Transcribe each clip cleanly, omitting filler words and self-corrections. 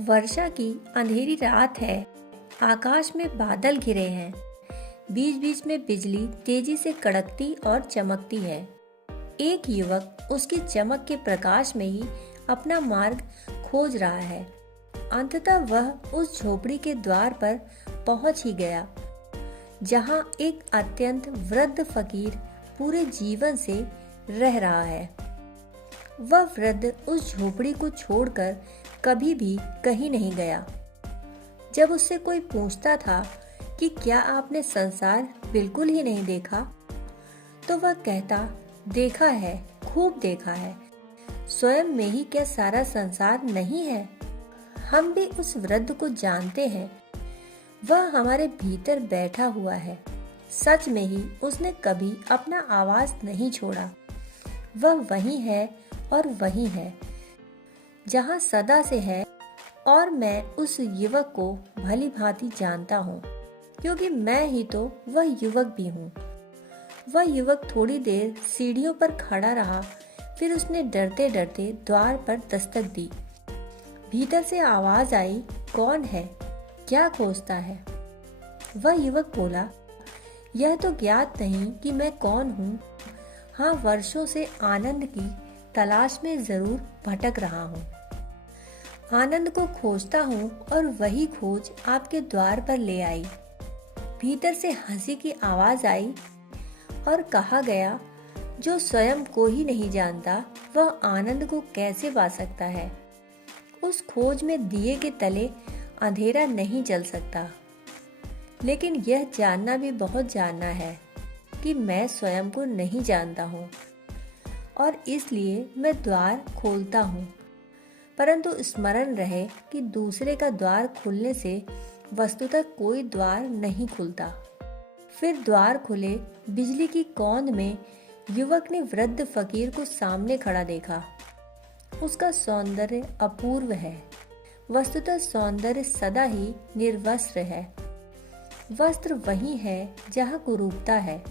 वर्षा की अंधेरी रात है। आकाश में बादल घिरे हैं। बीच बीच में बिजली तेजी से कड़कती और चमकती है। एक युवक उसकी चमक के प्रकाश में ही अपना मार्ग खोज रहा है। अंततः वह उस झोपड़ी के द्वार पर पहुंच ही गया, जहां एक अत्यंत वृद्ध फकीर पूरे जीवन से रह रहा है। वह वृद्ध उस झोपड़ी को छोड़कर कभी भी कहीं नहीं गया। जब उससे कोई पूछता था कि क्या आपने संसार बिल्कुल ही नहीं देखा, तो वह कहता, देखा है, खूब देखा है। स्वयं में ही क्या सारा संसार नहीं है? हम भी उस वृद्ध को जानते हैं। वह हमारे भीतर बैठा हुआ है। सच में ही उसने कभी अपना आवाज नहीं छोड़ा। वह वही है और वही है, जहाँ सदा से है। और मैं उस युवक को भली भांति जानता हूँ, क्योंकि मैं ही तो वह युवक भी हूँ। वह युवक थोड़ी देर सीढ़ियों पर खड़ा रहा, फिर उसने डरते डरते द्वार पर दस्तक दी। भीतर से आवाज आई, कौन है? क्या खोजता है? वह युवक बोला, यह तो ज्ञात नहीं कि मैं कौन हूँ। हाँ, वर्षों से आनंद की तलाश में जरूर भटक रहा हूँ। आनंद को खोजता हूँ और वही खोज आपके द्वार पर ले आई। भीतर से हंसी की आवाज आई और कहा गया, जो स्वयं को ही नहीं जानता वह आनंद को कैसे पा सकता है। उस खोज में दिए के तले अंधेरा नहीं जल सकता। लेकिन यह जानना भी बहुत जानना है कि मैं स्वयं को नहीं जानता हूँ, और इसलिए मैं द्वार खोलता हूँ। परंतु स्मरण रहे कि दूसरे का द्वार खुलने से वस्तुतः कोई द्वार नहीं खुलता। फिर द्वार खुले। बिजली की कौंध में युवक ने वृद्ध फकीर को सामने खड़ा देखा। उसका सौंदर्य अपूर्व है। वस्तुतः सौंदर्य सदा ही निर्वस्त्र है। वस्त्र वही है जहाँ कुरूपता है।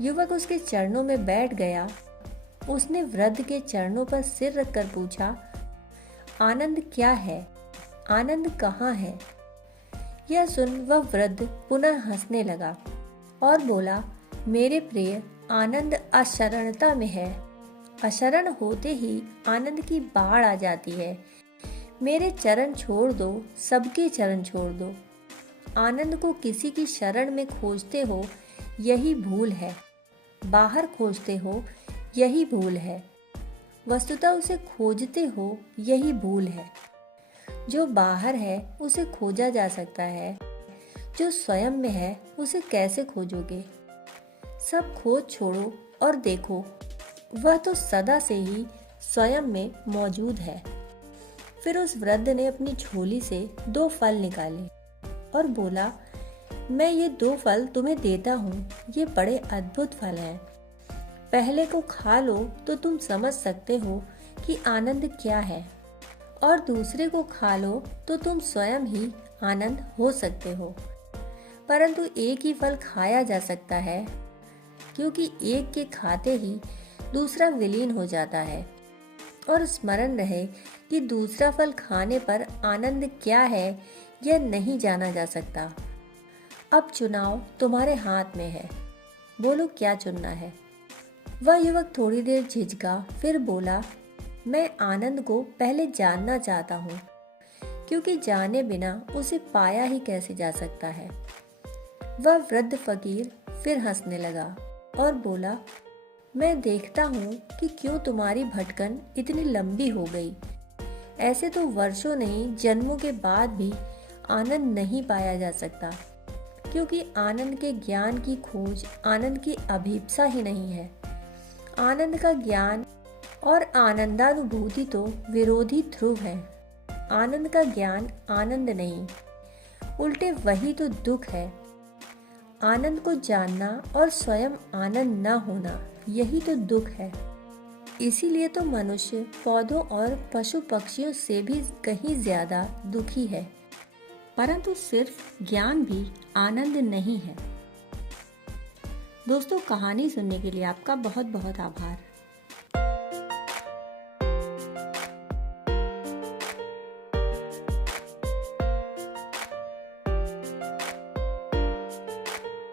युवक उसके चरणों में बैठ गया। उसने वृद्ध के चरणों पर सिर रखकर पूछा, आनंद क्या है? आनंद कहाँ है? यह सुन वह वृद्ध पुनः हंसने लगा और बोला, मेरे प्रिय, आनंद अशरणता में है। अशरण होते ही आनंद की बाढ़ आ जाती है। मेरे चरण छोड़ दो, सबके चरण छोड़ दो। आनंद को किसी की शरण में खोजते हो, यही भूल है। बाहर खोजते हो, यही भूल है। वस्तुतः उसे खोजते हो, यही भूल है। जो बाहर है उसे खोजा जा सकता है। जो स्वयं में है उसे कैसे खोजोगे? सब खोज छोड़ो और देखो, वह तो सदा से ही स्वयं में मौजूद है। फिर उस वृद्ध ने अपनी झोली से 2 फल निकाले और बोला, मैं ये 2 फल तुम्हें देता हूँ। ये बड़े अद्भुत फल हैं। पहले को खा लो तो तुम समझ सकते हो कि आनंद क्या है, और दूसरे को खा लो तो तुम स्वयं ही आनंद हो सकते हो। परंतु एक ही फल खाया जा सकता है, क्योंकि एक के खाते ही दूसरा विलीन हो जाता है। और स्मरण रहे कि दूसरा फल खाने पर आनंद क्या है यह नहीं जाना जा सकता। अब चुनाव तुम्हारे हाथ में है। बोलो, क्या चुनना है? वह युवक थोड़ी देर झिझका, फिर बोला, मैं आनंद को पहले जानना चाहता हूँ, क्योंकि जाने बिना उसे पाया ही कैसे जा सकता है। वह वृद्ध फकीर फिर हंसने लगा और बोला, मैं देखता हूँ कि क्यों तुम्हारी भटकन इतनी लंबी हो गई। ऐसे तो वर्षों नहीं, जन्मों के बाद भी आनंद नहीं पाया जा सकता, क्योंकि आनंद के ज्ञान की खोज आनंद की अभीप्सा ही नहीं है। आनंद का ज्ञान और आनंदानुभूति तो विरोधी ध्रुव है। आनंद का ज्ञान आनंद नहीं, उल्टे वही तो दुख है। आनंद को जानना और स्वयं आनंद न होना, यही तो दुख है। इसीलिए तो मनुष्य पौधों और पशु पक्षियों से भी कहीं ज्यादा दुखी है। परंतु सिर्फ ज्ञान भी आनंद नहीं है। दोस्तों, कहानी सुनने के लिए आपका बहुत बहुत आभार।